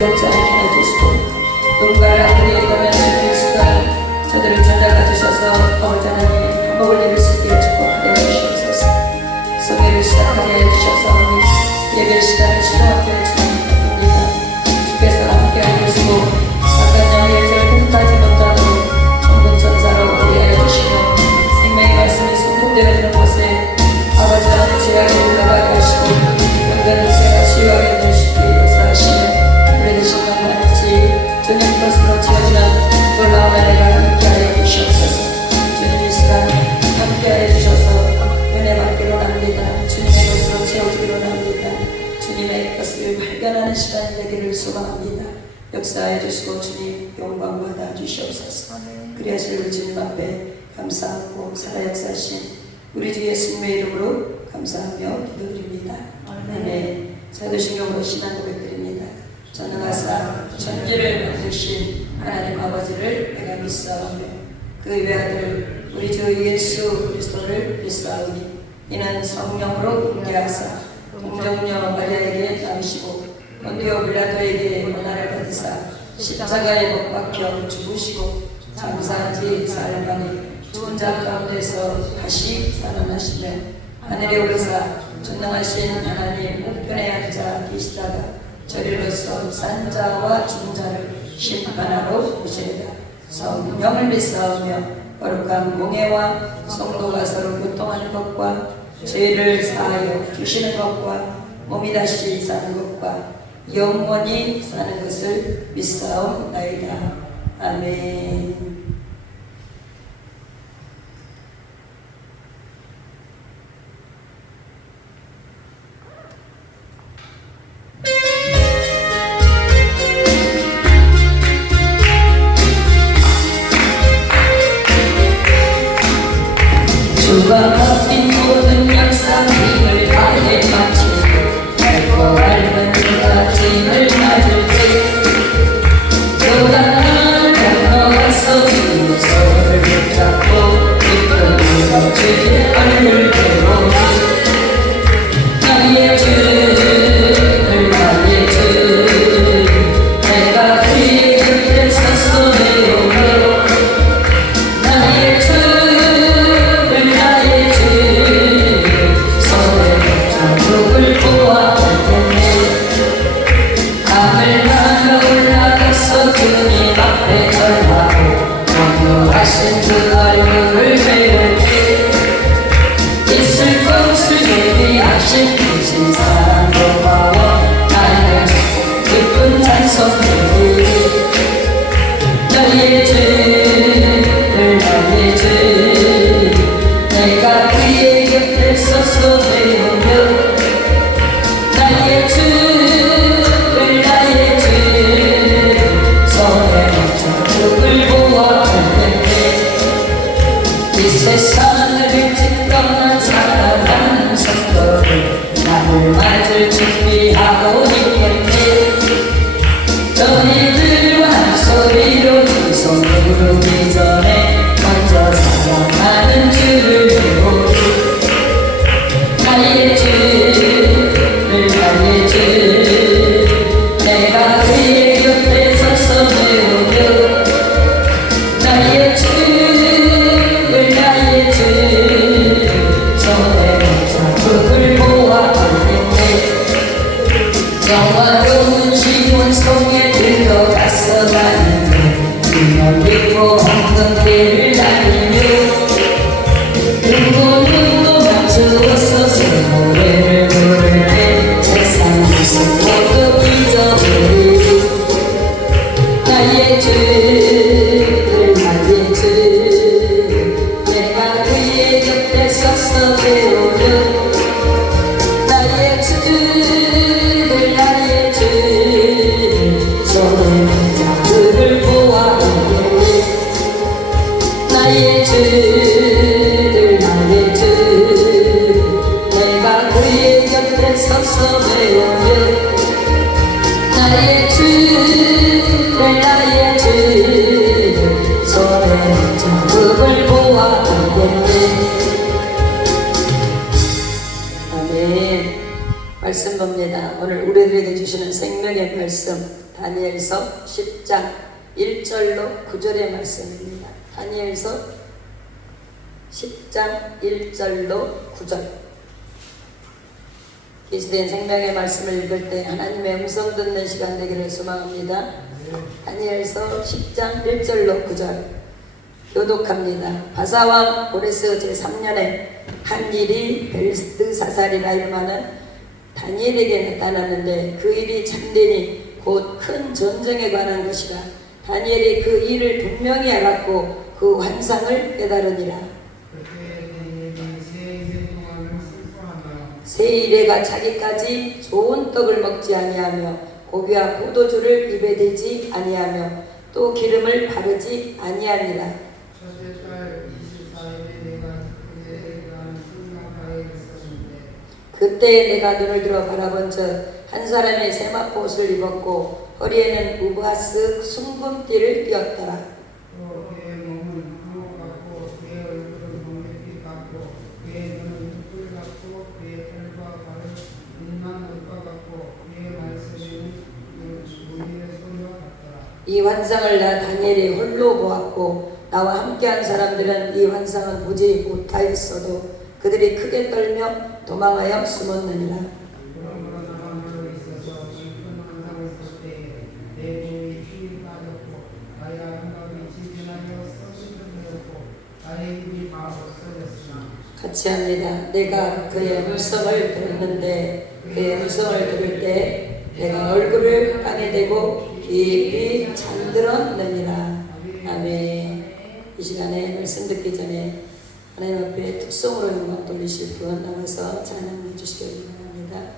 역사를 해주시고 누군가를 아무리 떠난 예수가 저들을 찾아가 주셔서 아버지 하나님 한복을 입을 수 있게 축복하여 주시옵소서. 성회를 시작하게 해주셔서 예배 시간을 시도하게 해주옵니다. 주께서 함께 해주시고 아까 영의 절을 끝까지 못하도록 전국 전사로 오게 해주시며 생명의 말씀이 선포되어지는 곳에 아버지 하나님 죄악이 올라가게 하시고 영광의 죄가 치유하게 해주시기 역사하시며 우리의 신앙과 같이 주님 것으로 채워지는 놀라운 은혜가 함께하여 주시옵소서. 주님 이 시간 함께하여 주셔서 은혜 받기로 납니다. 주님의 것으로 채워지기로 납니다. 주님의 것을 발견하는 시간이 되기를 소망합니다. 역사해 주시고 주님 영광 받아 주시옵소서. 그리하실 우리 주님 앞에 감사하고 살아 역사하신 우리 주 예수님의 이름으로 감사하며 기도드립니다. 아멘. 사도신경으로 신앙 고백드립니다. 전능하사 천지를 만드신 하나님 아버지를 내가 믿사오며 그 외아들 우리 주 예수 그리스도를 믿사오니 이는 성령으로 잉태하사 동정녀 마리아에게 낳으시고 본디오 빌라도에게 고난을 받으사 십자가에 못 박혀 죽으시고 장사한 지 사흘 만에 죽은 자 가운데서 다시 살아나시며 하늘에 오르사 전능하신 하나님 우편에 앉아 계시다가 저리로서 산 자와 죽은 자를 심판하러 오시리라. 성령을 믿사오며 거룩한 공예와 성도가 서로 교통하는 것과 죄를 사하여 주시는 것과 몸이 다시 사는 것과 영원히 사는 것을 믿사옵나이다. 아멘. 주가 바뀐 모든 역사 힘을 다해 마치고 밝고 얇은 그가 짐을 맞을 때 요단을 건너가서 주의 손을 붙잡고 이끌어 주의 얼굴 대고 나의 주를 나의 주 내가 그의 곁에 서서 내오며 나의 주 주님 앞에 절하고 공유하신 그 얼굴을 배우니 있을 것을 대비하신 크신 사랑 고마워 나를 기쁜 찬송 드리니 나의 주 나의 주 내가 그의 곁에 서서 배우며 나의 주 이 세상을 일찍 떠난 살아가는 성도들 나를 맞을 준비하고 있겠네. 저희들과 한 소리로 두 손 부르기 전에 먼저 사랑하는 주를 배우니 나의 주 나의 주 내가 그의 곁에 서서 배우며 나의 주 영화로운 시몬 속에 들어가서 다니며 그냥 믿고 험한 길을 다니며 누구누구 맞추어서 새 노래를 부를 때 세상 무슨 모두 잊어버리고 나의 주 나의 주 내가 그의 곁에 서서 배우며 나의 주 손을 잡을 보아오네 말씀 봅니다. 오늘 우리들에게 주시는 생명의 말씀 다니엘서 10장 1절로 9절의 말씀입니다. 다니엘서 10장 1절로 9절. 계시된 생명의 말씀을 읽을 때 하나님의 음성 듣는 시간 되기를 소망합니다. 다니엘서 10장 1절로 9절 교독합니다. 바사왕 고레스 제3년에 한 일이 벨드사살이라 이름하는 다니엘에게 나타났는데 그 일이 참되니 곧 큰 전쟁에 관한 것이라. 다니엘이 그 일을 분명히 알았고 그 환상을 깨달으니라. 세 일에가 자기까지 좋은 떡을 먹지 아니하며 고기와 포도주를 입에 대지 아니하며 또 기름을 바르지 아니하니라. 그때 내가 눈을 들어 바라본즉 한 사람이 세마포 옷을 입었고 허리에는 우바스 순금띠를 띠었더라. 그의 몸은 구호 같고 그의 얼굴은 번개빛 같고 그의 눈은 촛불 같고 그의 털과 발은 인만 옷과 같고 그의 말씀에는 무리의 소리와 같더라. 이 환상을 나 다니엘이 홀로 보았고 나와 함께한 사람들은 이 환상을 보지 못하였어도 그들이 크게 떨며 도망하여 숨었느니라. 그러므로 나만 홀로 있어서 이 큰 환상을 볼 때에 내 몸이 피에 빠졌고 나의 아름다움이 진진하여 썩은 되었고 나의 입이 다 없어졌으나 같이 합니다. 내가 그의 음성을 들었는데 그의 음성을 들을 때 내가 얼굴을 땅에 대고 깊이 잠들었느니라. 아멘. 이 시간에 말씀 듣기 전에 하나님 앞에 특성으로 영광 돌리실 분 나와서 찬양해 주시기 바랍니다.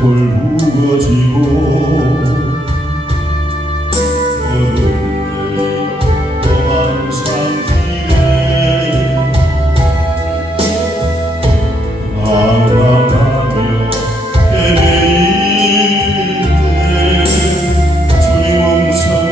볼 무거지고 어둠 내린 험한 산길에 방황하며 헤매일 때 주님 음성을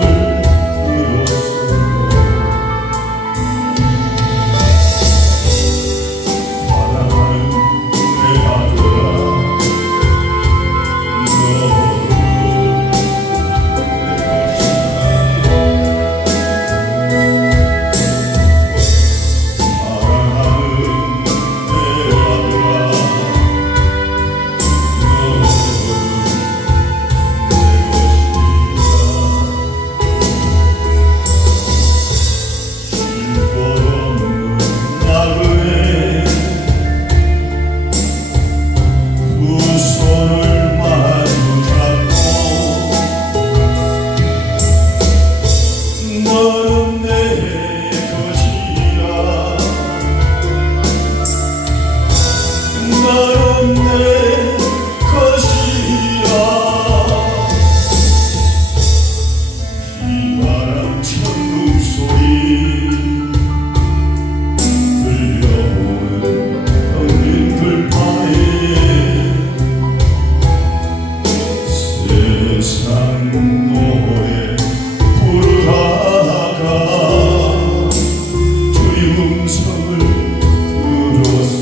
들었어.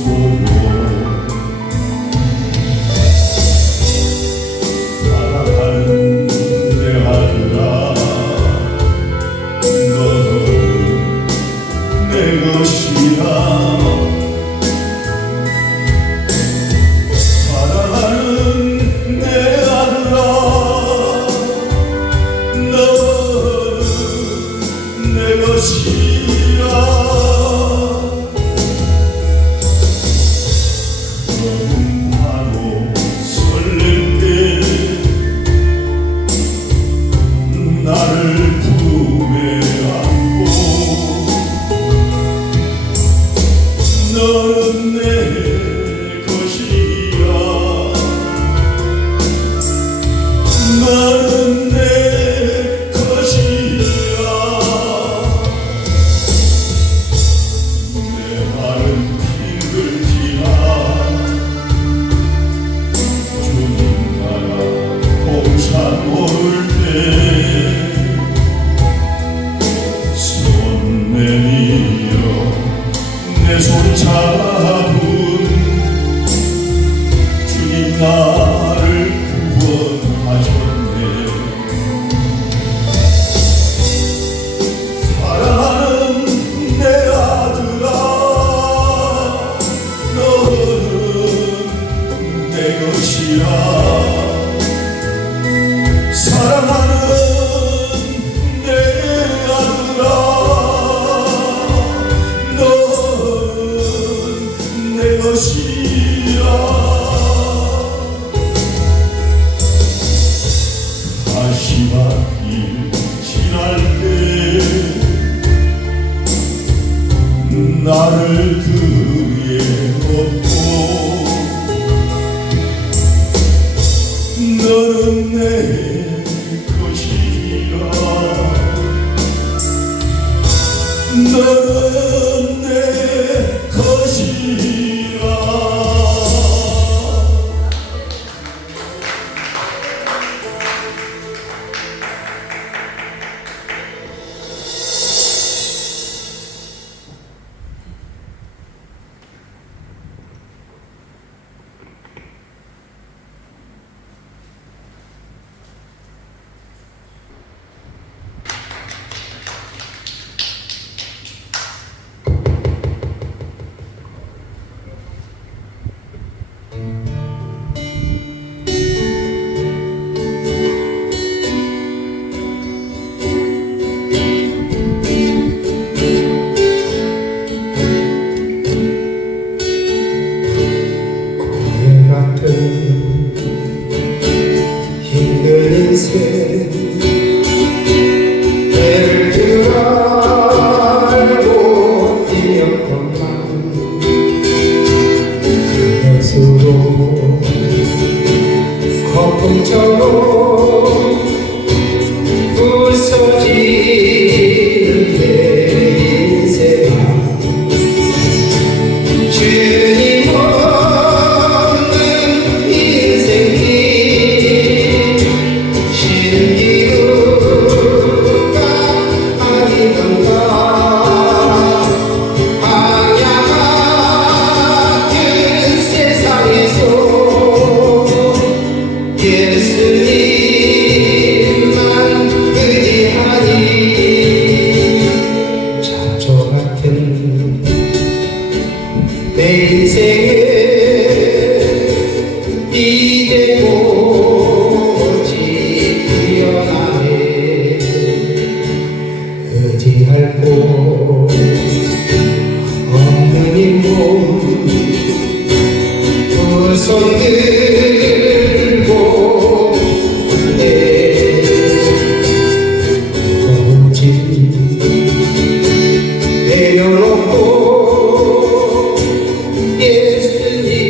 사랑하는 내 아들아 나를 품에 안고 너는 내 것이야 너는 내 것이야 내 말은 빙글지라 주님 나라 봉산 오를 때 손 내밀어 내 손 잡은 주님 나를 구원하셨네 사랑하는 내 아들아 너는 내 것이야 사랑하는 내 아들아 내 것이야 가시밭길 지날 때 나를 그리에 업고 너는 내 것이야 너는 내 것이야 힘든 인생 애를 줄 알고 뛰었건만 그것으로 거품처럼 부서지는 내 인생아 주님 없는 인생이 쉬는 기루가 아니던가 방야 같은 세상에서 예수님만 의지하니 잡초 같은 내 인생에 이제 꽃이 피어나네 의지할 곳 없는 인몸 두 손 들고 내 무거운 짐 내려놓고 예수님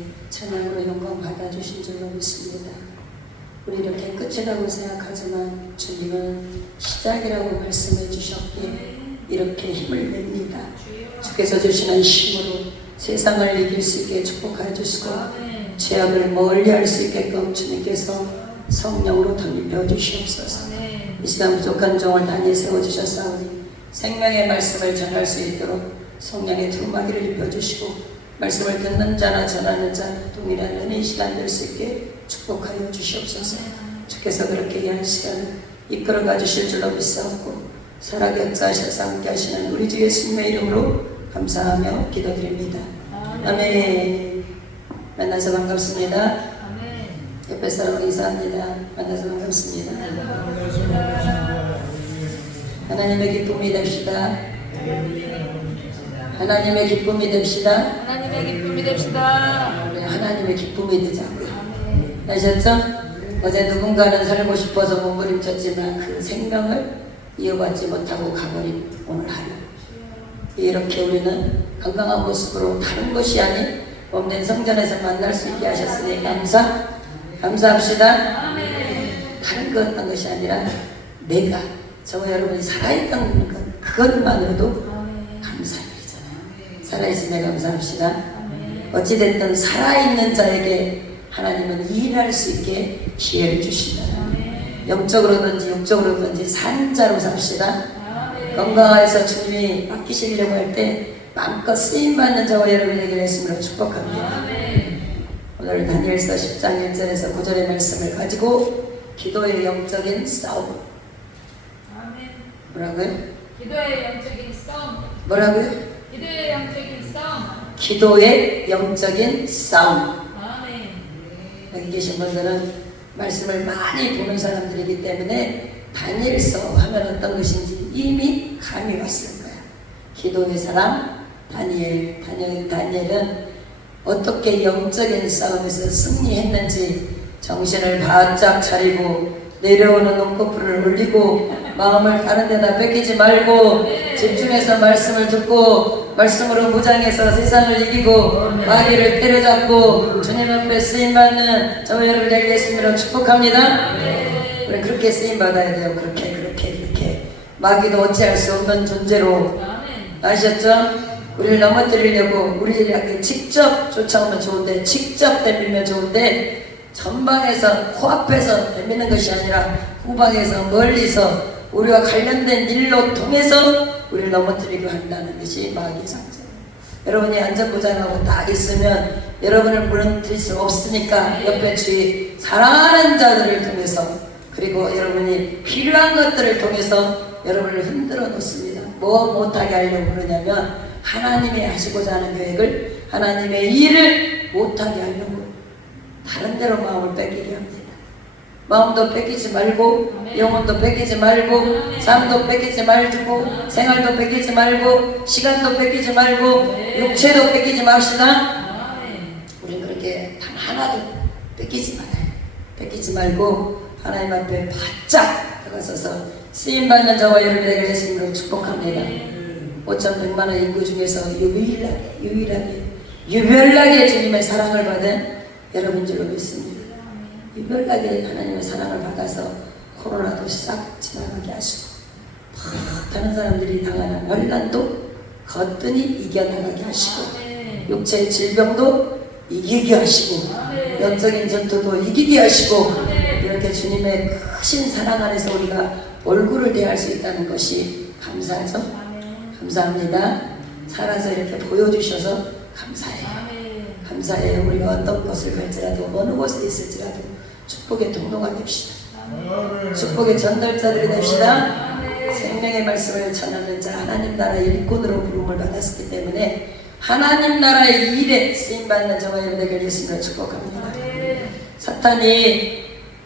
우리에게 찬양으로 영광 받아주신 줄로 믿습니다. 우리 이렇게 끝이라고 생각하지만 주님은 시작이라고 말씀해 주셨기에 이렇게 힘을 냅니다. 주께서 주시는 힘으로 세상을 이길 수 있게 축복해 주시고 죄악을 멀리 할 수 있게끔 주님께서 성령으로 덧입혀 주시옵소서. 이 시간 부족한 종을 단히 세워주셨사오니 생명의 말씀을 전할 수 있도록 성령의 두루마기를 입혀주시고 말씀을 듣는 자나 전하는 자 동일한 은혜의 시간 될 수 있게 축복하여 주시옵소서. 주께서 그렇게 이 한 시간을 이끌어가 주실 줄로 믿사옵고 살아계 역사하셔서 함께 하시는 우리 주 예수님의 이름으로 감사하며 기도드립니다. 아멘. 만나서 반갑습니다. 옆에 사람 인사합니다. 만나서 반갑습니다. 하나님의 기쁨이 됩시다. 하나님의 기쁨이 됩시다. 하나님의 기쁨이 됩시다. 우리 하나님의 기쁨이 되자고요. 아셨죠? 어제 누군가는 살고 싶어서 몸부림쳤지만 그 생명을 이어받지 못하고 가버린 오늘 하루. 이렇게 우리는 건강한 모습으로 다른 것이 아닌 몸된 성전에서 만날 수 있게 하셨으니 감사합시다. 다른 것 어떤 것이 아니라 내가 저와 여러분이 살아있다는 것 그것만으로도 감사드리잖아요. 살아있음에 감사합시다. 어찌됐든 살아있는 자에게 하나님은 일할 수 있게 기회를 주신다. 영적으로든지 육적으로든지 산 자로 삽시다. 건강해서 주님이 맡기시려고 할 때 마음껏 쓰임받는 저와 여러분에게 말씀으로 축복합니다. 오늘 다니엘서 10장 1절에서 9절의 말씀을 가지고 기도의 영적인 싸움. 뭐라고요? 기도의 영적인 싸움. 뭐라고요? 기도의 영적인 싸움. 기도의 영적인 싸움. 아멘. 여기 계신 분들은 말씀을 많이 보는 사람들이기 때문에 다니엘서 하면 어떤 것인지 이미 감이 왔을 거야. 기도의 사람 다니엘은 어떻게 영적인 싸움에서 승리했는지 정신을 바짝 차리고 내려오는 눈꺼풀을 올리고 마음을 다른 데다 뺏기지 말고 집중해서 말씀을 듣고 말씀으로 무장해서 세상을 이기고 마귀를 때려잡고 주님 앞에 쓰임받는 저와 여러분에게 예수님으로 축복합니다. 우리 그렇게 쓰임받아야 돼요. 그렇게 마귀도 어찌할 수 없는 존재로. 아셨죠? 우리를 넘어뜨리려고 우리에게 직접 쫓아오면 좋은데 직접 때리면 좋은데 전방에서 코앞에서 때리는 것이 아니라 후방에서 멀리서 우리와 관련된 일로 통해서 우리를 넘어뜨리려 한다는 것이 마귀의 상징. 여러분이 안전보장하고 딱 있으면 여러분을 무너뜨릴 수 없으니까 옆에 주위 사랑하는 자들을 통해서 그리고 여러분이 필요한 것들을 통해서 여러분을 흔들어 놓습니다. 뭐 못하게 하려고 그러냐면 하나님이 하시고자 하는 계획을 하나님의 일을 못하게 하려고 다른 데로 마음을 뺏기게 합니다. 마음도 뺏기지 말고 영혼도 뺏기지 말고 삶도 뺏기지 말고 생활도 뺏기지 말고 시간도 뺏기지 말고 육체도 뺏기지 맙시다. 우리는 그렇게 단 하나도 뺏기지 말아요. 뺏기지 말고 하나님 앞에 바짝 다가서서 쓰임받는 저와 여러분에게 예수님으로 축복합니다. 5,100만원 인구 중에서 유별나게 주님의 사랑을 받은 여러분 줄로 믿습니다. 유별나게 하나님의 사랑을 받아서 코로나도 싹 지나가게 하시고 다른 사람들이 당하는 환난도 거뜬히 이겨나가게 하시고 육체의 질병도 이기게 하시고 영적인 전투도 이기게 하시고 이렇게 주님의 크신 사랑 안에서 우리가 얼굴을 대할 수 있다는 것이 감사하죠. 감사합니다. 살아서 이렇게 보여주셔서 감사해요. 감사해요. 우리가 어떤 곳을 갈지라도 어느 곳에 있을지라도 축복의 통로가 됩시다. 축복의 전달자들이 됩시다. 생명의 말씀을 전하는 자 하나님 나라의 일꾼으로 부름을 받았기 때문에 하나님 나라의 일에 쓰임받는 저와 여러분에게 예수님을 축복합니다. 사탄이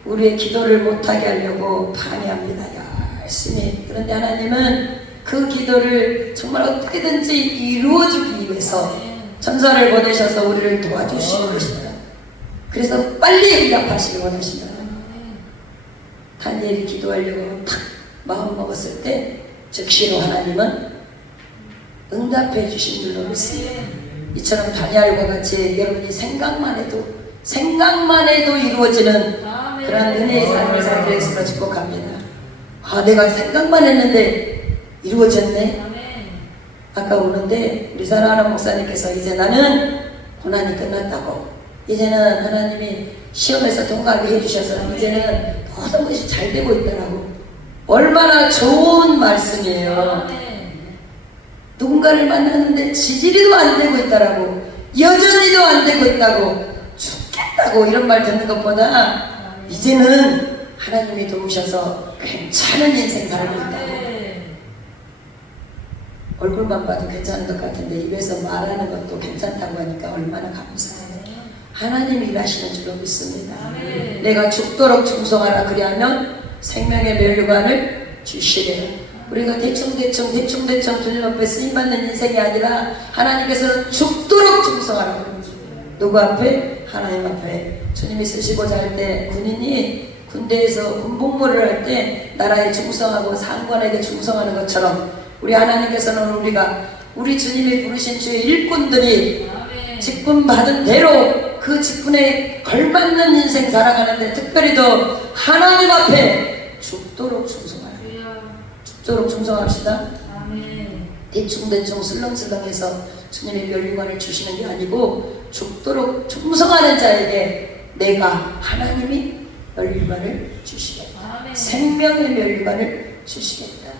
우리의 기도를 못하게 하려고 방해합니다. 열심히. 그런데 하나님은 그 기도를 정말 어떻게든지 이루어주기 위해서 천사를 보내셔서 우리를 도와주시는 것입니다. 그래서 빨리 응답하시길 원하신다. 다니엘이 기도하려고 탁 마음 먹었을 때 즉시로 하나님은 응답해 주신 줄로 믿습니다. 이처럼 다니엘과 같이 여러분이 생각만 해도 이루어지는 아멘. 그런 은혜의 삶을 살기를 예수로 축복합니다. 아, 내가 생각만 했는데 이루어졌네. 아멘. 아까 오는데 우리 사랑하는 목사님께서 이제 나는 고난이 끝났다고, 이제는 하나님이 시험에서 통과하게 해주셔서 이제는 모든 것이 잘 되고 있다라고. 얼마나 좋은 말씀이에요. 아멘. 누군가를 만났는데 지지리도 안 되고 있다라고, 여전히도 안 되고 있다고, 죽겠다고 이런 말 듣는 것보다 이제는 하나님이 도우셔서 괜찮은 인생 살고 있다고. 아멘. 얼굴만 봐도 괜찮은 것 같은데 입에서 말하는 것도 괜찮다고 하니까 얼마나 감사해요. 하나님이 일하시는 줄로 믿습니다. 아멘. 내가 죽도록 충성하라 그리하면 생명의 멸류관을 주시래요. 우리가 대충 주님 앞에 쓰임받는 인생이 아니라 하나님께서는 죽도록 충성하라고 그러죠. 누구 앞에? 하나님 앞에. 주님이 쓰시고자 할 때 군인이 군대에서 군복무를 할 때 나라에 충성하고 상관에게 충성하는 것처럼 우리 하나님께서는 우리 주님이 부르신 주의 일꾼들이 아멘. 직분 받은 대로 그 직분에 걸맞는 인생 살아가는데, 특별히 더 하나님 앞에 죽도록 충성하라. 죽도록 충성합시다. 아멘. 대충 슬렁슬렁해서 주님의 멸류관을 주시는 게 아니고 죽도록 충성하는 자에게 내가 하나님이 멸류관을 주시겠다. 아멘. 생명의 멸류관을 주시겠다.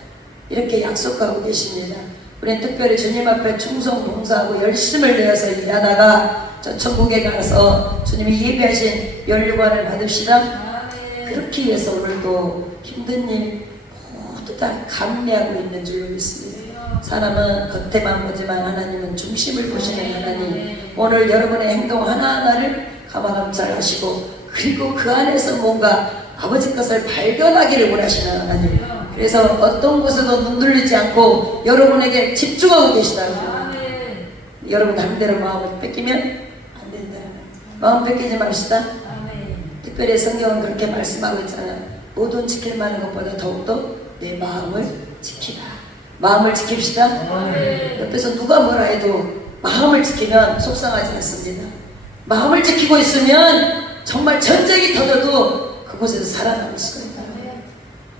이렇게 약속하고 계십니다. 우리는 특별히 주님 앞에 충성 봉사하고 열심을 내어서 일하다가 저 천국에 가서 주님이 예비하신 멸류관을 받읍시다. 아멘. 그렇게 위해서 오늘도 힘든 일 모두 다 감내하고 있는 줄로 믿습니다. 사람은 겉에만 보지만 하나님은 중심을 보시는 하나님. 오늘 여러분의 행동 하나하나를 가마감찰하시고, 그리고 그 안에서 뭔가 아버지 것을 발견하기를 원하시는 하나님. 그래서 어떤 곳에도 눈들리지 않고 여러분에게 집중하고 계시다고요. 아멘. 여러분 마음대로 마음을 뺏기면 안 된다. 마음 뺏기지 맙시다. 아멘. 특별히 성경은 그렇게 말씀하고 있잖아요. 모든 지킬 만한 것보다 더욱더 내 마음을 지키라. 마음을 지킵시다. 아멘. 옆에서 누가 뭐라 해도 마음을 지키면 속상하지 않습니다. 마음을 지키고 있으면 정말 전쟁이 터져도 그곳에서 살아남을 수가 있다.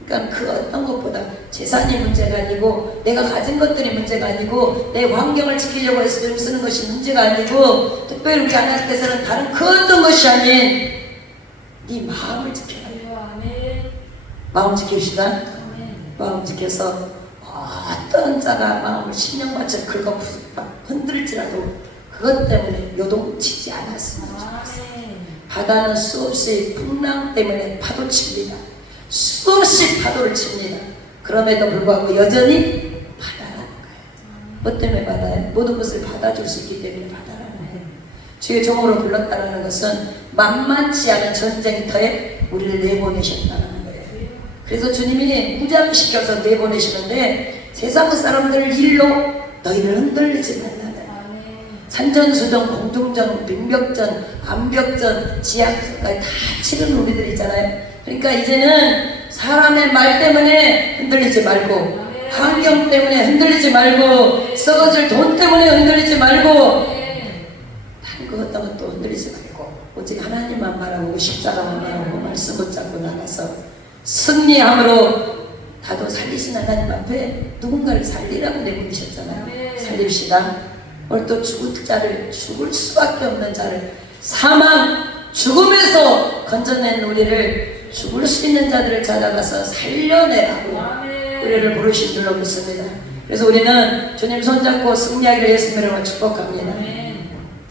그러니까 그 어떤 것보다 재산이 문제가 아니고, 내가 가진 것들이 문제가 아니고, 내 환경을 지키려고 해서 좀 쓰는 것이 문제가 아니고, 특별히 우리 하나님께서는 다른 그 어떤 것이 아닌 네 마음을 지켜라. 아멘. 마음 지킵시다. 아멘. 마음 지켜서 어떤 자가 마음을 신령같이 긁어 흔들지라도 그것 때문에 요동치지 않았으면 좋겠어요. 아멘. 바다는 수없이 풍랑 때문에 파도칩니다. 수없이 파도를 칩니다. 그럼에도 불구하고 여전히 바다라는 거예요. 뭐 때문에 바다예요? 모든 것을 받아줄 수 있기 때문에 바다라는 거예요. 주의 종으로 불렀다는 것은 만만치 않은 전쟁터에 우리를 내보내셨다는 거예요. 그래서 주님이 무장시켜서 내보내시는데, 세상 사람들 일로 너희를 흔들리지 말라는 거예요. 산전수전, 공중전, 빈벽전, 암벽전, 지하까지 다 치는 우리들 있잖아요. 그러니까 이제는 사람의 말 때문에 흔들리지 말고, 환경 때문에 흔들리지 말고, 썩어질 돈 때문에 흔들리지 말고, 다른 거 어떤 것도 흔들리지 말고, 오직 하나님만 바라보고 십자가만 바라보고 말씀 붙잡고 나가서 승리함으로 나도 살리신 하나님 앞에 누군가를 살리라고 내보내셨잖아요. 살립시다. 오늘 또 죽을 수밖에 없는 자를, 사망, 죽음에서 건져낸 우리를, 죽을 수 있는 자들을 찾아가서 살려내라고 우리를 부르신 줄로 믿습니다. 그래서 우리는 주님 손잡고 승리하기를 예수님 이름으로 축복합니다.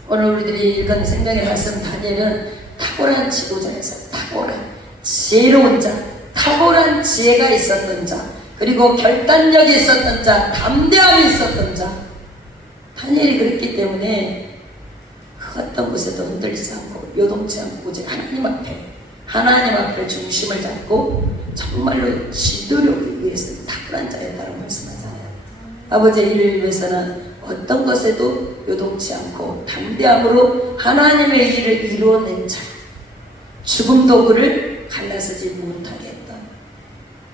오늘 우리들이 읽은 생명의 말씀 다니엘은 탁월한 지도자에서 탁월한 지혜로운 자, 탁월한 지혜가 있었던 자, 그리고 결단력이 있었던 자, 담대함이 있었던 자, 다니엘이 그랬기 때문에 그 어떤 곳에도 흔들리지 않고 요동치 않고 오직 하나님 앞에 중심을 잡고 정말로 지도력을 위해서 탁월한 자였다고 말씀하잖아요. 아버지의 일을 위해서는 어떤 것에도 요동치 않고 담대함으로 하나님의 일을 이루어낸 자, 죽음 도구를 갈라서지 못하게 했던,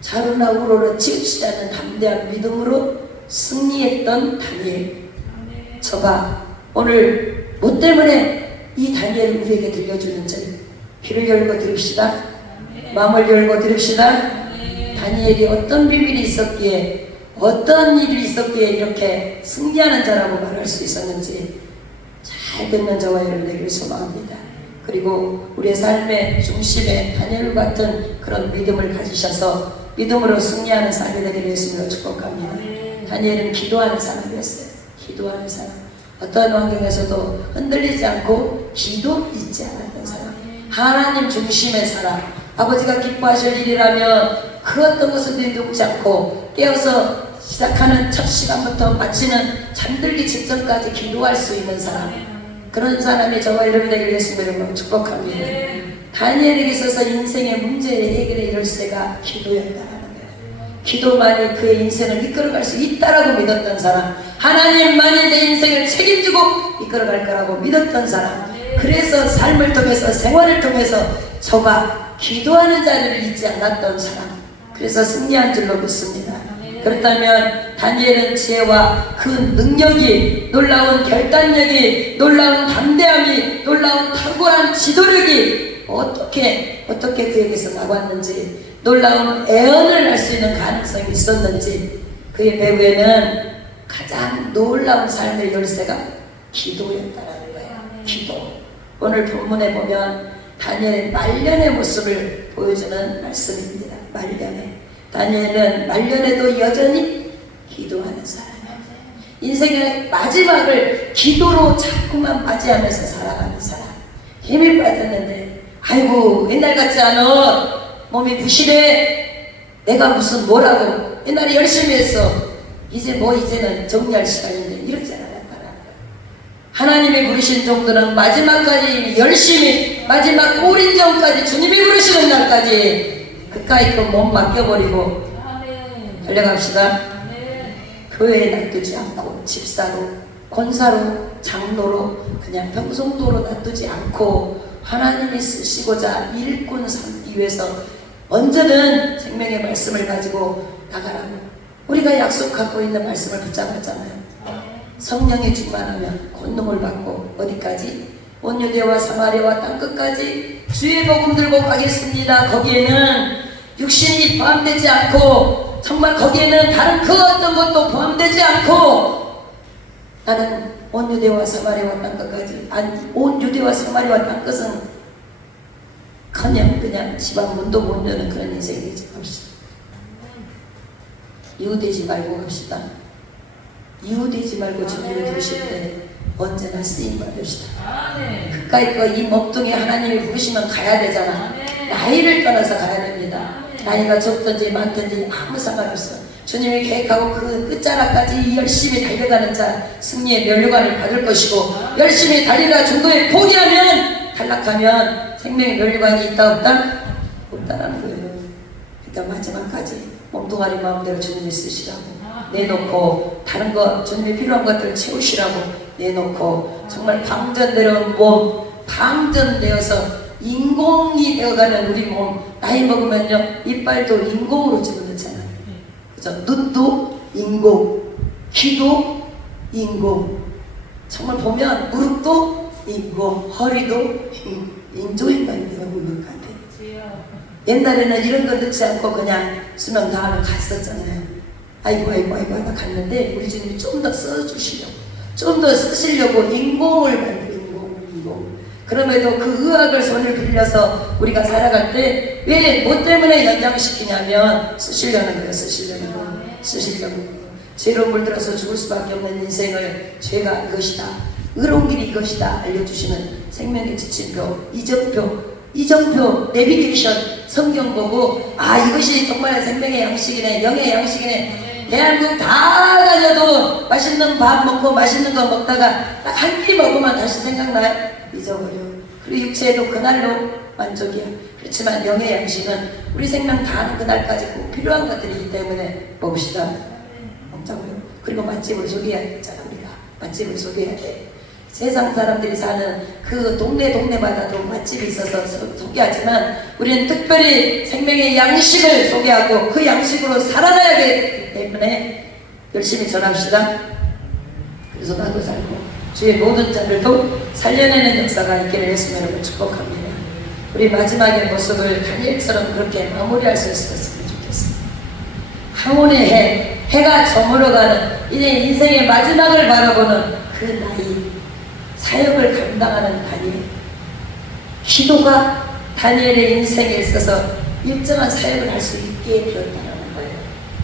자루나 우로로 치우치지 않는 담대한 믿음으로 승리했던 다니엘. 저가 오늘 뭐 때문에 이 다니엘을 우리에게 들려주는지 귀를 열고 들읍시다. 마음을 열고 들읍시다. 다니엘이 어떤 비밀이 있었기에 어떤 일이 있었기에 이렇게 승리하는 자라고 말할 수 있었는지 잘 듣는 저와 여러분 되기를 소망합니다. 그리고 우리의 삶의 중심에 다니엘 같은 그런 믿음을 가지셔서 믿음으로 승리하는 삶이 되기를 예수님으로 축복합니다. 다니엘은 기도하는 사람이었어요. 기도하는 사람. 어떤 환경에서도 흔들리지 않고 기도 잊지 않았던 사람. 하나님 중심의 사람. 아버지가 기뻐하실 일이라면 그 어떤 것을 내놓지 않고 깨어서 시작하는 첫 시간부터 마치는 잠들기 직전까지 기도할 수 있는 사람. 그런 사람이 저와 여러분에게 예수님을 축복합니다. 다니엘에게 있어서 인생의 문제의 해결의 열쇠가 기도였다라는 거예요. 기도만이 그의 인생을 이끌어갈 수 있다라고 믿었던 사람. 하나님만이 내 인생을 책임지고 이끌어갈 거라고 믿었던 사람. 그래서 삶을 통해서 생활을 통해서 저가 기도하는 자리를 잊지 않았던 사람. 그래서 승리한 줄로 믿습니다. 그렇다면 다니엘은 지혜와 그 능력이, 놀라운 결단력이, 놀라운 담대함이, 놀라운 탁월한 지도력이 어떻게 그에게서 나왔는지, 놀라운 애언을 할 수 있는 가능성이 있었는지, 그의 배후에는 가장 놀라운 삶의 열쇠가 기도였다라는 거예요. 기도. 오늘 본문에 보면 다니엘의 말년의 모습을 보여주는 말씀입니다. 말년에. 다니엘은 말년에도 여전히 기도하는 사람이에요. 인생의 마지막을 기도로 자꾸만 맞이하면서 살아가는 사람. 힘이 빠졌는데 아이고 옛날 같지 않아. 몸이 부실해. 내가 무슨 뭐라고 옛날에 열심히 했어. 이제는 정리할 시간인데 이러지 않았다라는 거예요. 하나님이 부르신 종들은 마지막까지 열심히 마지막 오린정까지 주님이 부르시는 날까지 그까이 그 몸 맡겨버리고 달려갑시다. 교회에 놔두지 않고 집사로, 권사로, 장로로 그냥 평송도로 놔두지 않고 하나님이 쓰시고자 일꾼 삼기 위해서 언제든 생명의 말씀을 가지고 나가라고 우리가 약속하고 있는 말씀을 붙잡았잖아요. 성령이 충만하면 권능을 받고 어디까지? 온 유대와 사마리아와 땅끝까지 주의 복음 들고 가겠습니다. 거기에는 육신이 포함되지 않고 정말 거기에는 다른 그 어떤 것도 포함되지 않고 나는 온 유대와 사마리아와 땅끝까지 온 유대와 사마리아와 땅끝은 그냥 집안 문도 못 여는 그런 인생이 되지 맙시다. 이웃되지 말고 갑시다. 이웃되지 말고 주님을 부르실 때 언제나 쓰임 받읍시다. 그까이 거 이 몸뚱이 하나님이 부르시면 가야 되잖아. 나이를 떠나서 가야 됩니다. 나이가 적든지 많든지 아무 상관없어. 주님이 계획하고 그 끝자락까지 열심히 달려가는 자 승리의 면류관을 받을 것이고 열심히 달리다 중도에 포기하면 탈락하면 생명의 면류관이 있다 없다? 없다라는 거예요. 일단 마지막까지 몸뚱아리 마음대로 주님이 쓰시라고 내놓고 다른 것 주님이 필요한 것들을 채우시라고 내놓고 정말 방전되어온 몸 방전되어서 인공이 되어가는 우리 몸 나이 먹으면요 이빨도 인공으로 집어넣잖아요. 그죠? 눈도 인공, 귀도 인공, 정말 보면 무릎도 인공, 허리도 인조인간이 되어가고 있는 것 같아요. 옛날에는 이런 거 넣지 않고 그냥 수명 다하면 갔었잖아요. 아이고 하다 갔는데 우리 주님이 좀 더 써주시려고 좀 더 쓰시려고 인공을 만들고 인공. 그럼에도 그 의학을 손을 빌려서 우리가 살아갈 때 왜 뭐 때문에 연장시키냐면 쓰시려는 거예요. 쓰시려고 죄로 물들어서 죽을 수밖에 없는 인생을 죄가 이것이다 의로운 길이 이것이다 알려주시는 생명의 지침표 이정표 내비게이션 성경 보고 아 이것이 정말 생명의 양식이네 영의 양식이네. 대한민국 다 다녀도 맛있는 밥 먹고 맛있는 거 먹다가 딱 한 끼 먹으면 다시 생각나요? 잊어버려. 그리고 육체에도 그날로 만족이야. 그렇지만 영의 양식은 우리 생명 다하는 그날까지 꼭 필요한 것들이기 때문에 먹읍시다. 먹자고요. 그리고 맛집을 소개해야 되잖아. 우리가 맛집을 소개해야 돼. 세상 사람들이 사는 그 동네마다도 맛집이 있어서 소개하지만 우리는 특별히 생명의 양식을 소개하고 그 양식으로 살아나야 되기 때문에 열심히 전합시다. 그래서 나도 살고 주의 모든 자들도 살려내는 역사가 있기를 예수님의 이름으로 축복합니다. 우리 마지막의 모습을 다니엘처럼 그렇게 마무리할 수 있었으면 좋겠습니다. 항온의 해가 저물어가는 이제 인생의 마지막을 바라보는 그 나이, 사역을 감당하는 다니엘. 기도가 다니엘의 인생에 있어서 일정한 사역을 할 수 있게 되었다는 거예요.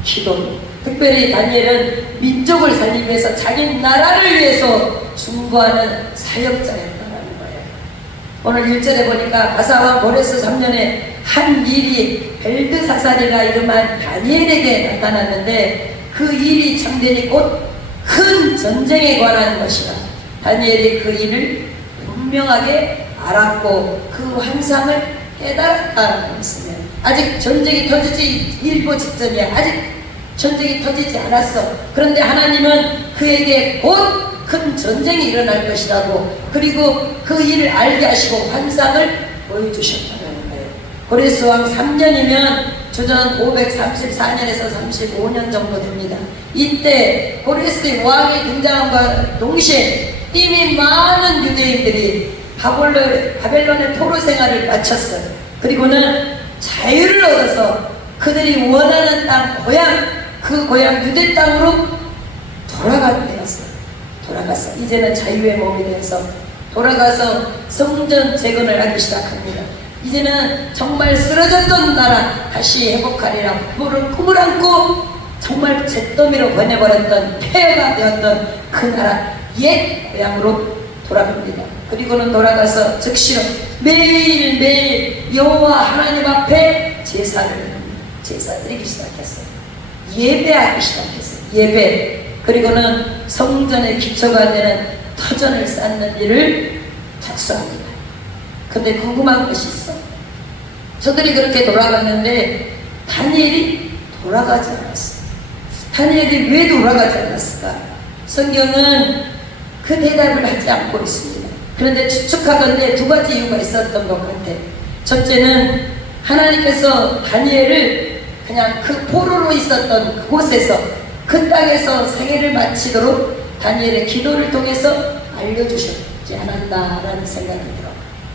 기도. 특별히 다니엘은 민족을 살리기 위해서 자기 나라를 위해서 중보하는 사역자였다는 거예요. 오늘 1절에 보니까 바사왕 고레스 3년에 한 일이 벨드사살이라 이름한 다니엘에게 나타났는데 그 일이 참되니 곧 큰 전쟁에 관한 것이라. 다니엘이 그 일을 분명하게 알았고 그 환상을 깨달았다는 말씀이에요. 아직 전쟁이 터지지 일보 직전이야. 아직 전쟁이 터지지 않았어. 그런데 하나님은 그에게 곧 큰 전쟁이 일어날 것이라고, 그리고 그 일을 알게 하시고 환상을 보여주셨다는 거예요. 고레스왕 3년이면 주전 534년에서 35년 정도 됩니다. 이때 고레스 왕이 등장함과 동시에 이미 많은 유대인들이 바벨론의 포로 생활을 마쳤어요. 그리고는 자유를 얻어서 그들이 원하는 땅, 고향, 그 고향 유대 땅으로 돌아갔어요. 이제는 자유의 몸이 되어서 돌아가서 성전 재건을 하기 시작합니다. 이제는 정말 쓰러졌던 나라 다시 회복하리라 꿈을 안고 정말 잿더미로 변해버렸던 폐허가 되었던 그 나라 옛 고향으로 돌아갑니다. 그리고는 돌아가서 즉시로 매일매일 여호와 하나님 앞에 제사 드리기 시작했어요. 예배하기 시작했어요. 예배. 그리고는 성전의 기초가 되는 터전을 쌓는 일을 착수합니다. 근데 궁금한 것이 있어. 저들이 그렇게 돌아갔는데 다니엘이 돌아가지 않았어요. 다니엘이 왜 돌아가지 않았을까? 성경은 그 대답을 하지 않고 있습니다. 그런데 추측하건대 두 가지 이유가 있었던 것 같아. 첫째는 하나님께서 다니엘을 그냥 그 포로로 있었던 그곳에서, 그 땅에서 생애를 마치도록 다니엘의 기도를 통해서 알려주셨지 않았나라는 생각이 들어.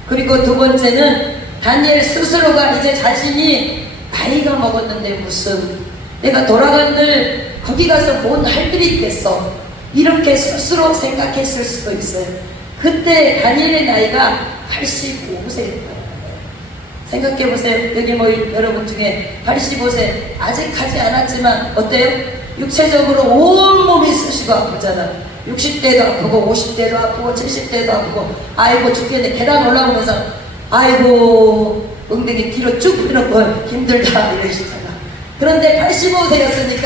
그리고 두 번째는 다니엘 스스로가 이제 자신이 나이가 먹었는데 무슨 내가 돌아간들 거기 가서 뭔 할 일이 있겠어, 이렇게 스스로 생각했을 수도 있어요. 그때 다니엘의 나이가 85세였다는 거예요. 생각해보세요. 여기 모인 여러분 중에 85세 아직 하지 않았지만 어때요? 육체적으로 온몸이 쑤시고 아프잖아. 60대도 아프고 50대도 아프고 70대도 아프고 아이고 죽겠네. 계단 올라오면서 아이고 엉덩이 뒤로 쭉 펴놓고 힘들다 이러시잖아. 그런데 85세였으니까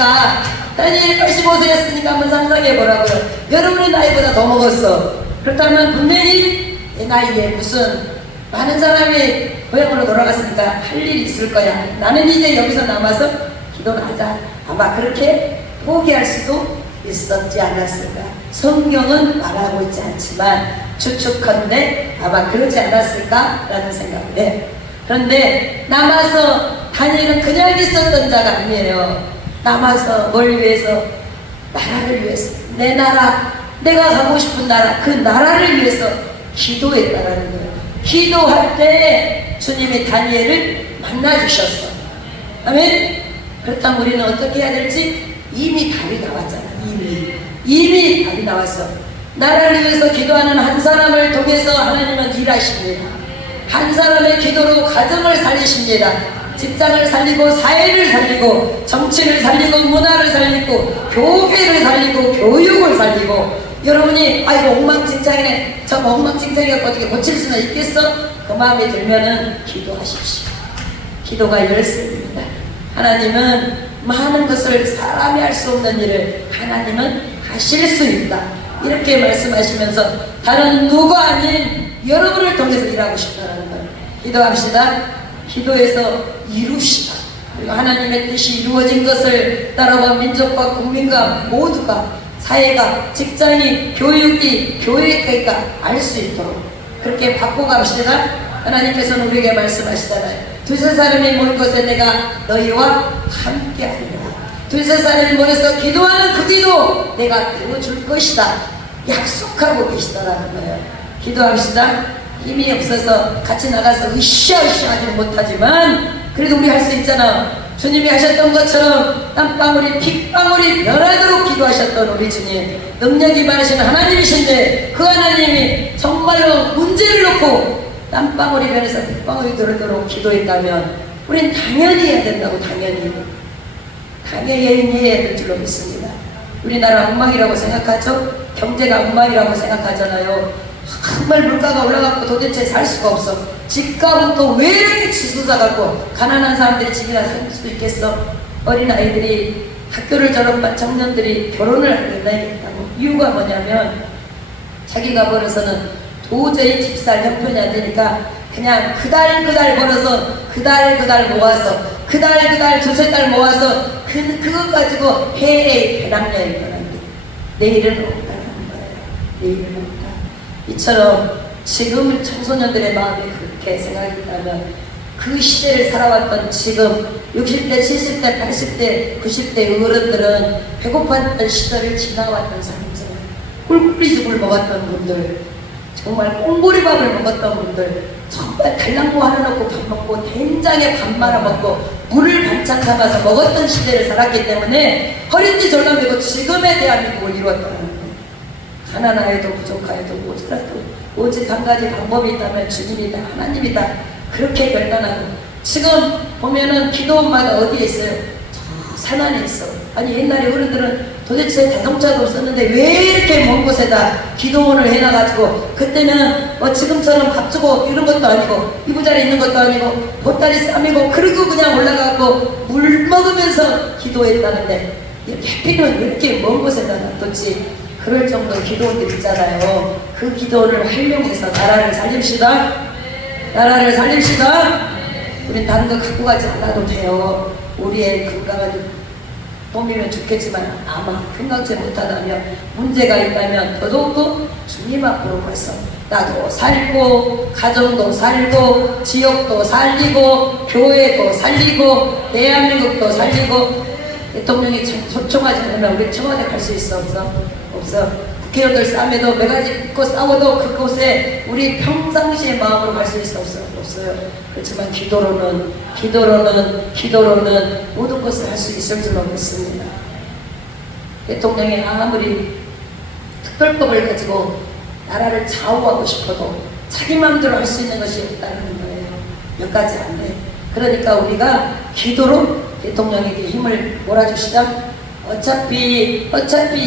다니엘이 85세였으니까 한번 상상해보라고요. 여러분의 나이보다 더 먹었어. 그렇다면 분명히 이 나이에 무슨 많은 사람이 고향으로 돌아갔으니까 할 일이 있을 거야. 나는 이제 여기서 남아서 기도를 하자. 아마 그렇게 포기할 수도 있었지 않았을까. 성경은 말하고 있지 않지만 추측컨대 아마 그러지 않았을까라는 생각을 해요. 그런데 남아서 다니엘은 그냥 있었던 자가 아니에요. 남아서 뭘 위해서? 나라를 위해서. 내 나라, 내가 가고 싶은 나라, 그 나라를 위해서 기도했다라는 거예요. 기도할 때 주님이 다니엘을 만나주셨어. 아멘? 그렇다면 우리는 어떻게 해야 될지 이미 답이 나왔잖아. 이미 답이 나왔어. 나라를 위해서 기도하는 한 사람을 통해서 하나님은 일하십니다. 한 사람의 기도로 가정을 살리십니다. 직장을 살리고 사회를 살리고 정치를 살리고 문화를 살리고 교회를 살리고 교육을 살리고. 여러분이 아이고 엉망진창이네, 저 엉망진창이가 어떻게 고칠 수는 있겠어? 그 마음이 들면은 기도하십시오. 기도가 열쇠입니다. 하나님은 많은 것을 사람이 할 수 없는 일을 하나님은 하실 수 있다, 이렇게 말씀하시면서 다른 누구 아닌 여러분을 통해서 일하고 싶다는 거예요. 기도합시다. 기도해서 이루시다. 그리고 하나님의 뜻이 이루어진 것을 따라와 민족과 국민과 모두가, 사회가, 직장이, 교육이, 교회가 알 수 있도록 그렇게 바꿔갑시다. 하나님께서는 우리에게 말씀하시잖아요. 두세 사람이 모인 곳에 내가 너희와 함께 하리라. 두세 사람이 모여서 기도하는 그 기도 내가 들어줄 것이다. 약속하고 계시더라는 거예요. 기도합시다. 힘이 없어서 같이 나가서 으쌰으쌰 하지 못하지만 그래도 우리 할 수 있잖아. 주님이 하셨던 것처럼 땀방울이 핏방울이 변하도록 기도하셨던 우리 주님, 능력이 많으신 하나님이신데 그 하나님이 정말로 문제를 놓고 땀방울이 변해서 핏방울이 들도록 기도했다면 우린 당연히 해야 된다고. 당연히 해야 될 줄로 믿습니다. 우리나라 엉망이라고 생각하죠? 경제가 엉망이라고 생각하잖아요. 정말 물가가 올라가고 도대체 살 수가 없어. 집값은 또 왜 이렇게 치솟아갖고 가난한 사람들이 집이나 살 수도 있겠어. 어린아이들이 학교를 졸업한 청년들이 결혼을 하게 되겠다고. 이유가 뭐냐면 자기가 벌어서는 도저히 집 살 형편이 안 되니까 그냥 그달 벌어서 그달 모아서 그달 두세 달 모아서 그거 가지고 해외 배낭여행 떠납니다. 내일은 없다는 거예요. 내일은 없다. 이처럼 지금 청소년들의 마음이 그렇게 생각이 있다면 그 시대를 살아왔던 지금 60대, 70대, 80대, 90대 어른들은 배고팠던 시절을 지나왔던 사람들, 꿀꿀이죽을 먹었던 분들, 정말 꽁보리밥을 먹었던 분들, 정말 달랑모 하나 넣고 밥 먹고 된장에 밥 말아 먹고 물을 반찬 삼아서 먹었던 시대를 살았기 때문에 허리띠 절감되고 지금의 대한민국을 이루었다는 거예요. 가난하여도 부족하여도 모자라도 오직 한 가지 방법이 있다면 주님이다, 하나님이다, 그렇게 결단하고. 지금 보면은 기도원마다 어디에 있어요? 저 산 안에 있어. 아니 옛날에 어른들은 도대체 자동차도 없었는데 왜 이렇게 먼 곳에다 기도원을 해놔가지고, 그때는 뭐 지금처럼 밥 주고 이런 것도 아니고 이부자리 있는 것도 아니고 보따리 싸매고 그러고 그냥 올라가고 물 먹으면서 기도했다는데 이렇게 하필이면 왜 이렇게 먼 곳에다 놔뒀지? 그럴 정도의 기도원들 있잖아요. 그 기도를 활용해서 나라를 살립시다. 나라를 살립시다. 우린 다른 거 갖고 가지 않아도 돼요. 우리의 건강을 봄이면 좋겠지만 아마 건강치 못하다면 문제가 있다면 더더욱더 주님 앞으로 가서 나도 살고 가정도 살고 지역도 살리고 교회도 살리고 대한민국도 살리고. 대통령이 초청하지 않으면 우리 청와대 갈 수 있어? 없어. 국회의원들 싸움에도 몇 가지 붙고 싸워도 그곳에 우리 평상시의 마음으로 갈 수 있어? 없어요. 그렇지만 기도로는 모든 것을 할 수 있을 줄로 믿습니다. 대통령이 아무리 특별법을 가지고 나라를 좌우하고 싶어도 자기 마음대로 할 수 있는 것이 없다는 거예요. 몇 가지 안 돼. 그러니까 우리가 기도로 대통령에게 힘을 몰아주시다. 어차피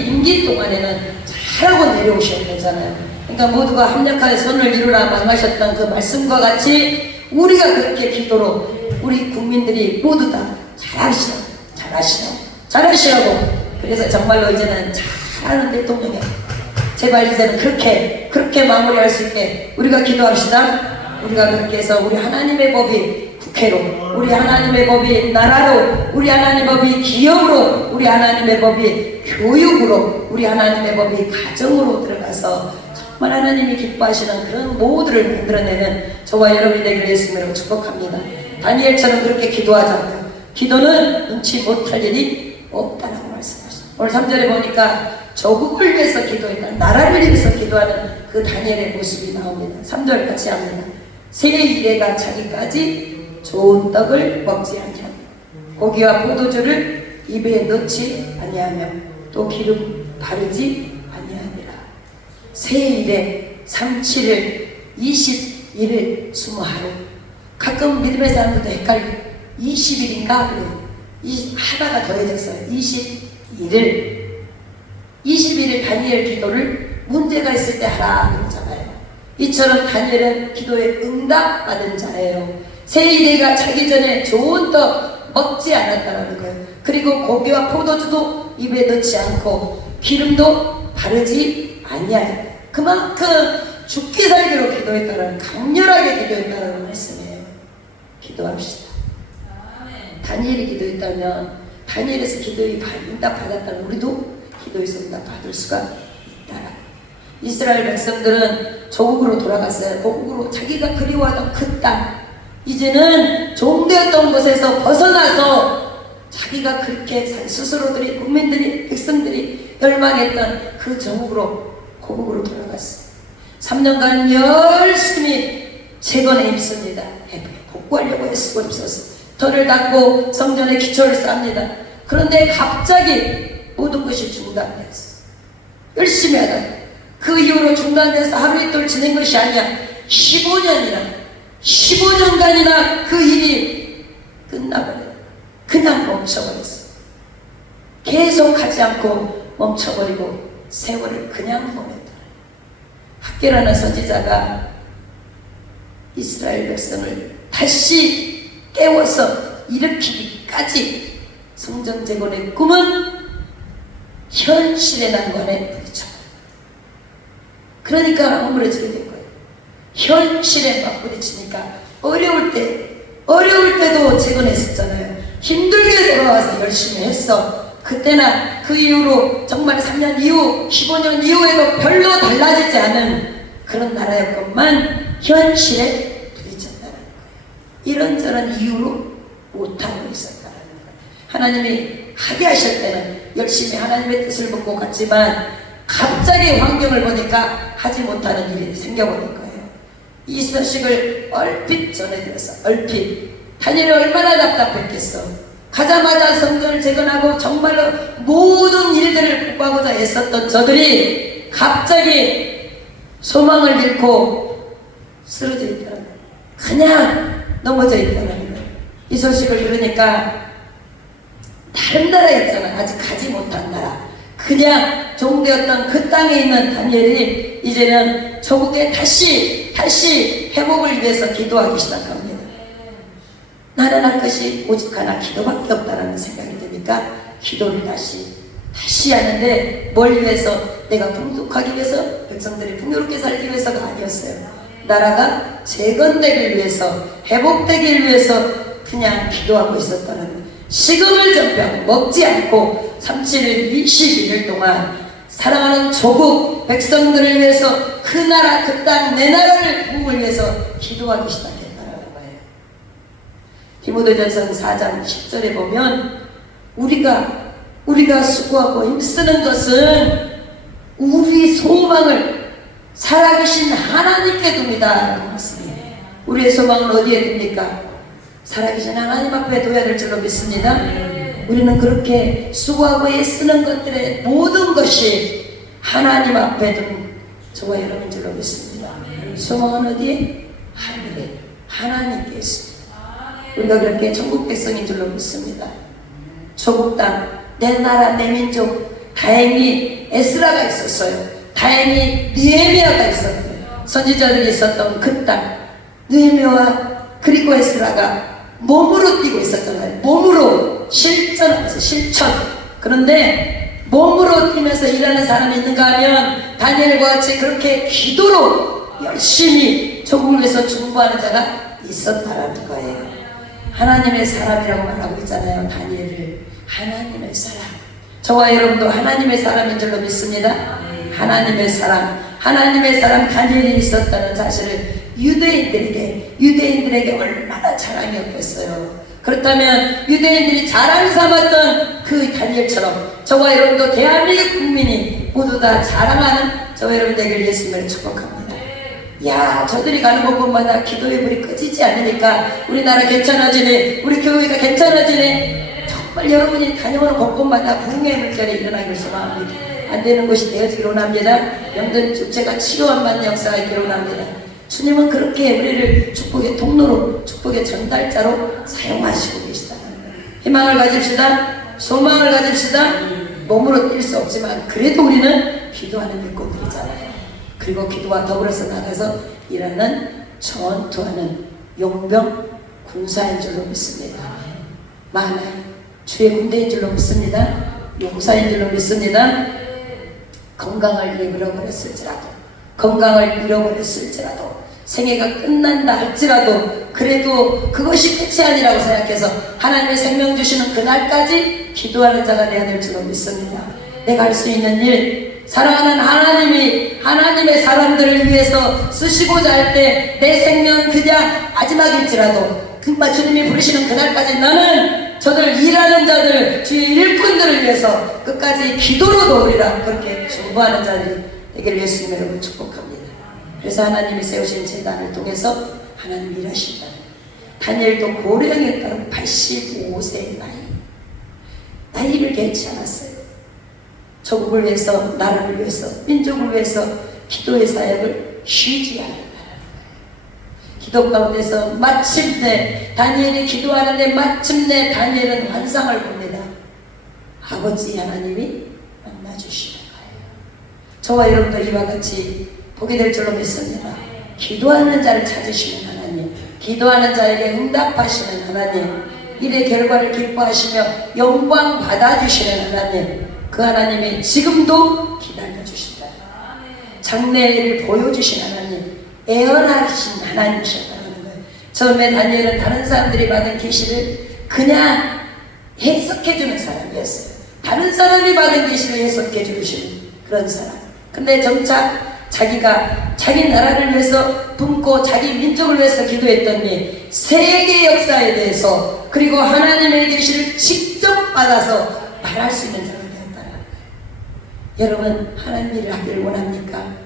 임기 동안에는 잘하고 내려오셔야 되잖아요. 그러니까 모두가 합력하여 손을 이루라 망하셨던 그 말씀과 같이 우리가 그렇게 기도로 우리 국민들이 모두 다 잘하시라고. 그래서 정말로 이제는 잘하는 대통령이야. 제발 이제는 그렇게 마무리할 수 있게 우리가 기도합시다. 우리가 그렇게 해서 우리 하나님의 법이 국회로, 우리 하나님의 법이 나라로, 우리 하나님의 법이 기업으로, 우리 하나님의 법이 교육으로, 우리 하나님의 법이 가정으로 들어가서 정말 하나님이 기뻐하시는 그런 모두를 만들어내는 저와 여러분이 되기를 예수님으로 축복합니다. 다니엘처럼 그렇게 기도하자고요. 기도는 눈치 못할 일이 없다라고 말씀하셨어요. 오늘 3절에 보니까 조국을 위해서 기도했다, 나라를 위해서 기도하는 그 다니엘의 모습이 나옵니다. 3절 같이 합니다. 새 이래가 자기까지 좋은 떡을 먹지 아니하며 고기와 포도주를 입에 넣지 아니하며 또 기름 바르지 아니하니라. 새 일에 37일 21일 20하루. 가끔 믿음의 사람들도 헷갈려. 20일인가 그래. 하나가 더해졌어요. 21일 다니엘 기도를 문제가 있을 때 하라 그러잖아요. 이처럼 다니엘은 기도에 응답받은 자예요. 새 이래가 차기 전에 좋은 떡 먹지 않았다는 거예요. 그리고 고기와 포도주도 입에 넣지 않고 기름도 바르지 아니하여 그만큼 죽기 살기로 기도했다는, 강렬하게 기도했다는 말씀이에요. 기도합시다. 다니엘이 기도했다면, 다니엘에서 기도의 응답받았다면 우리도 기도에서 응답받을 수가 있다. 이스라엘 백성들은 조국으로 돌아갔어요. 고국으로 자기가 그리워하던 그 땅, 이제는 종되었던 곳에서 벗어나서 자기가 그렇게 스스로들이, 국민들이, 백성들이 열망했던 그 조국으로 고국으로 돌아갔어요. 3년간 열심히 재건에 힘씁니다. 복구하려고 애쓰고 있었어요. 터를 닦고 성전에 기초를 쌓습니다. 그런데 갑자기 모든 것이 중단됐어요. 열심히 하다가 그 이후로 중단돼서 하루 이틀 지낸 것이 아니야. 15년간이나 그 일이 끝나버려요. 그냥 멈춰버렸어요. 계속하지 않고 멈춰버리고 세월을 그냥 보냈다. 학개라는 선지자가 이스라엘 백성을 다시 깨워서 일으키기까지 성전 재건의 꿈은 현실의 난관에 부딪혀요. 그러니까 허물어지게 된 거예요. 현실에 막 부딪히니까 어려울 때도 재건했었잖아요. 힘들게 돌아와서 열심히 했어. 그때나 그 이후로 정말 3년 이후 15년 이후에도 별로 달라지지 않은 그런 나라였건만 현실에 부딪혔다는 거예요. 이런저런 이유로 못하고 있었다는 거예요. 하나님이 하게 하실 때는 열심히 하나님의 뜻을 묻고 갔지만 갑자기 환경을 보니까 하지 못하는 일이 생겨버린 거예요. 이 소식을 얼핏 전해들었어. 얼핏. 다니엘이 얼마나 답답했겠어. 가자마자 성전을 재건하고 정말로 모든 일들을 복구하고자 애썼던 저들이 갑자기 소망을 잃고 쓰러져 있다는 거예요. 그냥 넘어져 있다는 거예요. 이 소식을 들으니까 다른 나라에 있잖아. 아직 가지 못한 나라. 그냥 종되었던 그 땅에 있는 다니엘이 이제는 조국에 다시 회복을 위해서 기도하기 시작합니다. 나는 할 것이 오직 하나 기도밖에 없다라는 생각이 드니까 기도를 다시 하는데 뭘 위해서? 내가 풍족하기 위해서, 백성들이 풍요롭게 살기 위해서가 아니었어요. 나라가 재건되기 위해서, 회복되기 위해서 그냥 기도하고 있었다는 거예요. 식음을 전폐하고 먹지 않고 37일 21일 동안 사랑하는 조국 백성들을 위해서 그 나라 그 땅 내 나라를 부흥을 위해서 기도하기 시작했다는 거예요. 디모데전서 4장 10절에 보면 우리가 수고하고 힘쓰는 것은 우리 소망을 살아계신 하나님께 둡니다. 말씀이에요. 우리의 소망은 어디에 둡니까? 살아계신 하나님 앞에 둬야 될 줄로 믿습니다. 우리는 그렇게 수고하고 애쓰는 것들의 모든 것이 하나님 앞에 둔 저와 여러분 줄로 믿습니다. 소망은 어디에? 하늘에 하나님께 있습니다. 우리가 그렇게 천국 백성인 줄로 믿습니다. 조국 땅, 내 나라, 내 민족, 다행히 에스라가 있었어요. 다행히 느헤미야가 있었어요. 선지자들이 있었던 그 땅, 느헤미야와 그리고 에스라가 몸으로 뛰고 있었잖아요. 몸으로 실천하면서 실천. 그런데 몸으로 뛰면서 일하는 사람이 있는가 하면 다니엘과 같이 그렇게 기도로 열심히 조국을 위해서 중보하는 자가 있었다라는 거예요. 하나님의 사람이라고 말하고 있잖아요. 다니엘을 하나님의 사람. 저와 여러분도 하나님의 사람인 줄로 믿습니다. 하나님의 사람 다니엘이 있었다는 사실을 유대인들에게 얼마나 자랑이었겠어요. 그렇다면 유대인들이 자랑 삼았던 그 다니엘처럼 저와 여러분도 대한민국 국민이 모두 다 자랑하는 저와 여러분 되길 예수님을 축복합니다. 야, 저들이 가는 곳마다 기도의 불이 꺼지지 않으니까 우리나라 괜찮아지네, 우리 교회가 괜찮아지네. 정말 여러분이 다녀오는 곳마다 부흥의 물결이 일어나길 소망합니다. 안 되는 것이 되어지기를 원합니다. 영전 주체가 치료한 받는 역사가 있기를 원합니다. 주님은 그렇게 우리를 축복의 통로로, 축복의 전달자로 사용하시고 계시다는 거예요. 희망을 가집시다. 소망을 가집시다. 몸으로 뛸 수 없지만 그래도 우리는 기도하는 일꾼들이잖아요. 그리고 기도와 더불어서 나가서 일하는 전투하는 용병 군사인 줄로 믿습니다. 만화의 주의 군대인 줄로 믿습니다. 용사인 줄로 믿습니다. 건강을 잃어버렸을지라도 생애가 끝난다 할지라도 그래도 그것이 끝이 아니라고 생각해서 하나님의 생명 주시는 그날까지 기도하는 자가 되어야 될 줄로 믿습니다. 내가 할 수 있는 일, 사랑하는 하나님의 사람들을 위해서 쓰시고자 할 때 내 생명 그냥 마지막일지라도 금방 주님이 부르시는 그날까지 나는 저들 일하는 자들, 주의 일꾼들을 위해서 끝까지 기도로 도우리라 그렇게 중보하는 자들이 되기를 예수님 이름으로 축복합니다. 그래서 하나님이 세우신 제단을 통해서 하나님 일하신다. 다니엘도 고령했던 85세의 나이를 개치 않았어요. 조국을 위해서, 나라를 위해서, 민족을 위해서 기도의 사역을 쉬지 않았다. 기도 가운데서 마침내 다니엘이 기도하는데 마침내 다니엘은 환상을 봅니다. 아버지 하나님이 만나주시는 거예요. 저와 여러분도 이와 같이 보게 될 줄로 믿습니다. 기도하는 자를 찾으시는 하나님, 기도하는 자에게 응답하시는 하나님, 일의 결과를 기뻐하시며 영광 받아주시는 하나님, 그 하나님이 지금도 기다려주신다. 장래를 보여주신 하나님, 애원하신 하나님이셨다는 거예요. 처음에 다니엘은 다른 사람들이 받은 계시를 그냥 해석해주는 사람이었어요. 다른 사람이 받은 계시를 해석해주시는 그런 사람. 근데 점차 자기가 자기 나라를 위해서 품고 자기 민족을 위해서 기도했더니 세계 역사에 대해서 그리고 하나님의 계시를 직접 받아서 말할 수 있는 자가 되었다는 거예요. 여러분, 하나님 일을 하기를 원합니까?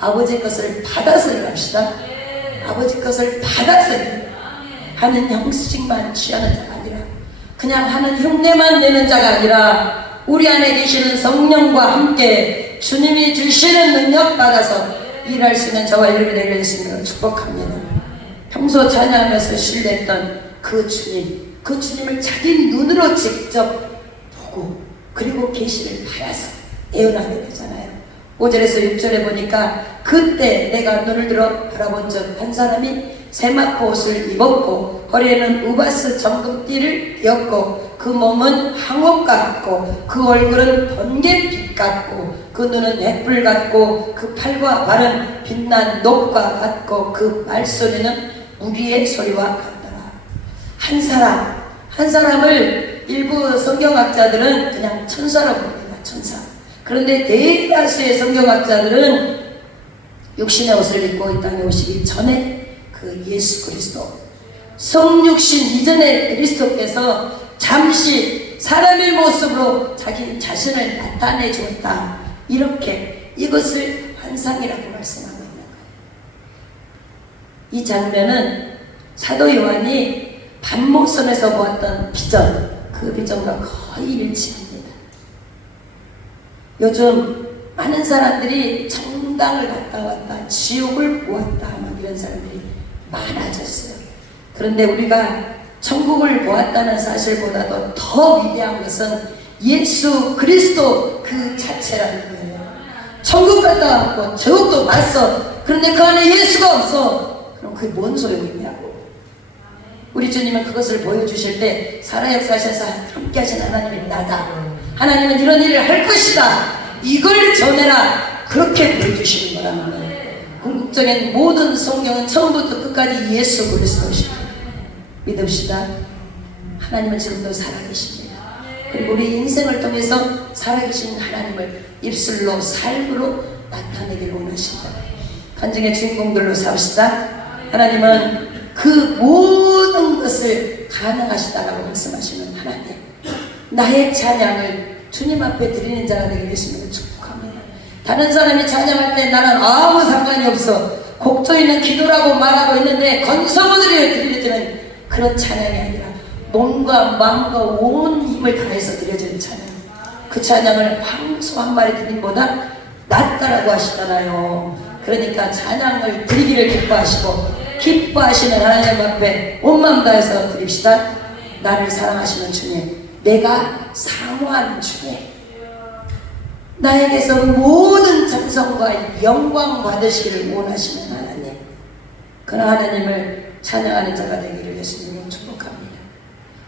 아버지 것을 받아서 일합시다. 아버지 것을 받아서 하는 형식만 취하는 자가 아니라, 그냥 하는 흉내만 내는 자가 아니라 우리 안에 계시는 성령과 함께 주님이 주시는 능력 받아서 일할 수 있는 저와 여러분이 되길 예수님으로 축복합니다. 평소 찬양하면서 신뢰했던 그 주님, 그 주님을 자기 눈으로 직접 보고 그리고 계시를 받아서 예언하게 되잖아요. 5절에서 6절에 보니까 그때 내가 눈을 들어 바라본 적 한 사람이 세마포 옷을 입었고 허리에는 우바스 정금띠를 엮고 그 몸은 항옥 같고 그 얼굴은 번갯빛 같고 그 눈은 횃불 같고 그 팔과 발은 빛난 녹과 같고 그 말소리는 무리의 소리와 같더라. 한 사람을 일부 성경학자들은 그냥 천사로 봅니다. 천사. 그런데 대다수의 성경학자들은 육신의 옷을 입고 이 땅에 오시기 전에 그 예수 그리스도, 성육신 이전에 그리스도께서 잠시 사람의 모습으로 자기 자신을 나타내 주었다. 이렇게 이것을 환상이라고 말씀하고 있는 거예요. 이 장면은 사도 요한이 반모섬에서 보았던 비전, 그 비전과 거의 일치합니다. 요즘 많은 사람들이 정당을 갔다 왔다, 지옥을 보았다, 막 이런 사람들이 많아졌어요. 그런데 우리가 천국을 보았다는 사실보다도 더 위대한 것은 예수 그리스도 그 자체라는 거예요. 천국 갔다 왔고 저국도 봤어. 그런데 그 안에 예수가 없어. 그럼 그게 뭔 소용이냐고. 우리 주님은 그것을 보여주실 때 살아 역사하셔서 함께 하신 하나님이 나다, 하나님은 이런 일을 할 것이다, 이걸 전해라, 그렇게 보여주시는 거라는 거예요. 궁극적인 모든 성경은 처음부터 끝까지 예수 그리스도시다. 믿읍시다. 하나님은 지금도 살아계십니다. 그리고 우리 인생을 통해서 살아계신 하나님을 입술로 삶으로 나타내기를 원하신다. 간증의 주인공들로 삽시다. 하나님은 그 모든 것을 가능하시다라고 말씀하시는 하나님, 나의 찬양을 주님 앞에 드리는 자가 되기를 예수님을 축복합니다. 다른 사람이 찬양할 때 나는 아무 상관이 없어, 곡조 있는 기도라고 말하고 있는데 건성으로 드려지는 그런 찬양이 아니라 몸과 마음과 온 힘을 다해서 드려지는 찬양, 그 찬양을 황소 한 마리 드림보다 낫다라고 하시잖아요. 그러니까 찬양을 드리기를 기뻐하시고 기뻐하시는 하나님 앞에 온 마음 다해서 드립시다. 나를 사랑하시는 주님, 내가 사모하는 주님, 나에게서 모든 찬송과 영광 받으시기를 원하시는 하나님, 그런 하나님을 찬양하는 자가 되기를 예수님으로 축복합니다.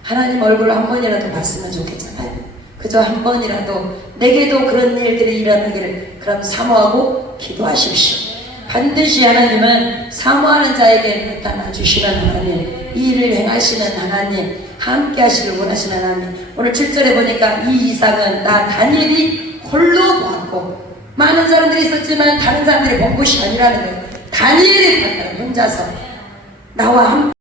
하나님 얼굴 한 번이라도 봤으면 좋겠잖아요. 그저 한 번이라도 내게도 그런 일들이 일어나기를 그럼 사모하고 기도하십시오. 반드시 하나님은 사모하는 자에게 나타나 주시는 하나님, 이 일을 행하시는 하나님, 함께 하시길 원하시는 하나님. 오늘 7절에 보니까 이 이상은 나 다니엘이 홀로 보았고, 많은 사람들이 있었지만 다른 사람들이 본 것이 아니라는 거예요. 다니엘이 봤다, 혼자서 나와 함께